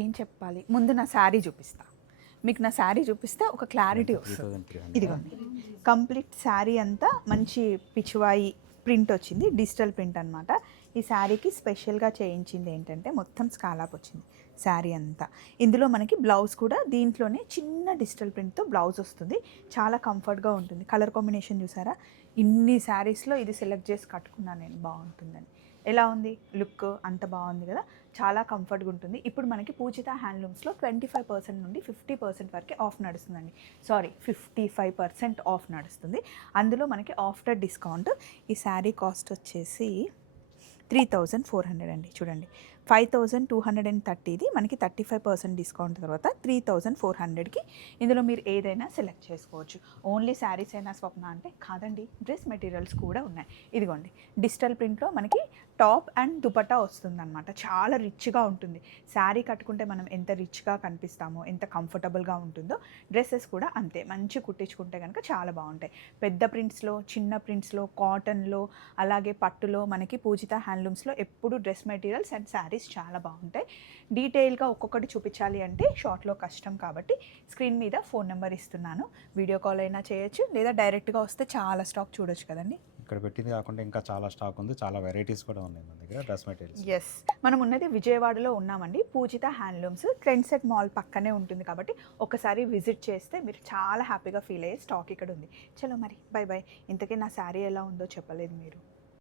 ఏం చెప్పాలి, ముందు నా శారీ చూపిస్తా మీకు. నా శారీ చూపిస్తే ఒక క్లారిటీ వస్తుంది. ఇదిగోండి, కంప్లీట్ శారీ అంతా మంచి పిచువాయి ప్రింట్ వచ్చింది, డిజిటల్ ప్రింట్ అనమాట. ఈ శారీకి స్పెషల్గా చేయించింది ఏంటంటే మొత్తం స్కాలాప్ వచ్చింది శారీ అంతా. ఇందులో మనకి బ్లౌజ్ కూడా దీంట్లోనే చిన్న డిజిటల్ ప్రింట్తో బ్లౌజ్ వస్తుంది. చాలా కంఫర్ట్గా ఉంటుంది. కలర్ కాంబినేషన్ చూసారా, ఇన్ని శారీస్లో ఇది సెలెక్ట్ చేసి కట్టుకున్నాను నేను, బాగుంటుందని. ఎలా ఉంది లుక్, అంత బాగుంది కదా, చాలా కంఫర్ట్గా ఉంటుంది. ఇప్పుడు మనకి పూజిత హ్యాండ్లూమ్స్లో 25% నుండి 50% వరకు ఆఫ్ నడుస్తుందండి. సారీ, 55% ఆఫ్ నడుస్తుంది. అందులో మనకి ఆఫ్టర్ డిస్కౌంట్ ఈ శారీ కాస్ట్ వచ్చేసి 3400 అండి. చూడండి, 5230ది మనకి 35% డిస్కౌంట్ తర్వాత 3400కి ఇందులో మీరు ఏదైనా సెలెక్ట్ చేసుకోవచ్చు. ఓన్లీ శారీస్ అయినా స్వప్న అంటే కాదండి, డ్రెస్ మెటీరియల్స్ కూడా ఉన్నాయి. ఇదిగోండి, డిజిటల్ ప్రింట్లో మనకి టాప్ అండ్ దుపట్టా వస్తుందన్నమాట. చాలా రిచ్గా ఉంటుంది. శారీ కట్టుకుంటే మనం ఎంత రిచ్గా కనిపిస్తామో, ఎంత కంఫర్టబుల్గా ఉంటుందో, డ్రెస్సెస్ కూడా అంతే మంచి కుట్టించుకుంటే కనుక చాలా బాగుంటాయి. పెద్ద ప్రింట్స్లో, చిన్న ప్రింట్స్లో, కాటన్లో, అలాగే పట్టులో మనకి పూజిత హ్యాండ్లూమ్స్లో ఎప్పుడు డ్రెస్ మెటీరియల్స్ అండ్ శారీస్ చాలా బాగుంటాయి. డీటెయిల్గా ఒక్కొక్కటి చూపించాలి అంటే షార్ట్లో కష్టం కాబట్టి స్క్రీన్ మీద ఫోన్ నెంబర్ ఇస్తున్నాను. వీడియో కాల్ అయినా చేయొచ్చు, లేదా డైరెక్ట్గా వస్తే చాలా స్టాక్ చూడొచ్చు కదండి. ఇక్కడ పెట్టింది కాకుండా ఇంకా చాలా స్టాక్ ఉంది, చాలా వెరైటీస్ కూడా ఉన్నాయి మన దగ్గర డ్రెస్ మెటీరియల్స్. ఎస్, మనం ఉన్నది విజయవాడలో ఉన్నామండి. పూజిత హ్యాండ్లూమ్స్ ట్రెండ్ సెట్ మాల్ పక్కనే ఉంటుంది కాబట్టి ఒకసారి విజిట్ చేస్తే మీరు చాలా హ్యాపీగా ఫీల్ అయ్యే స్టాక్ ఇక్కడ ఉంది. చలో మరి, బై బై. ఇంతకీ నా శారీ ఎలా ఉందో చెప్పలేదు మీరు.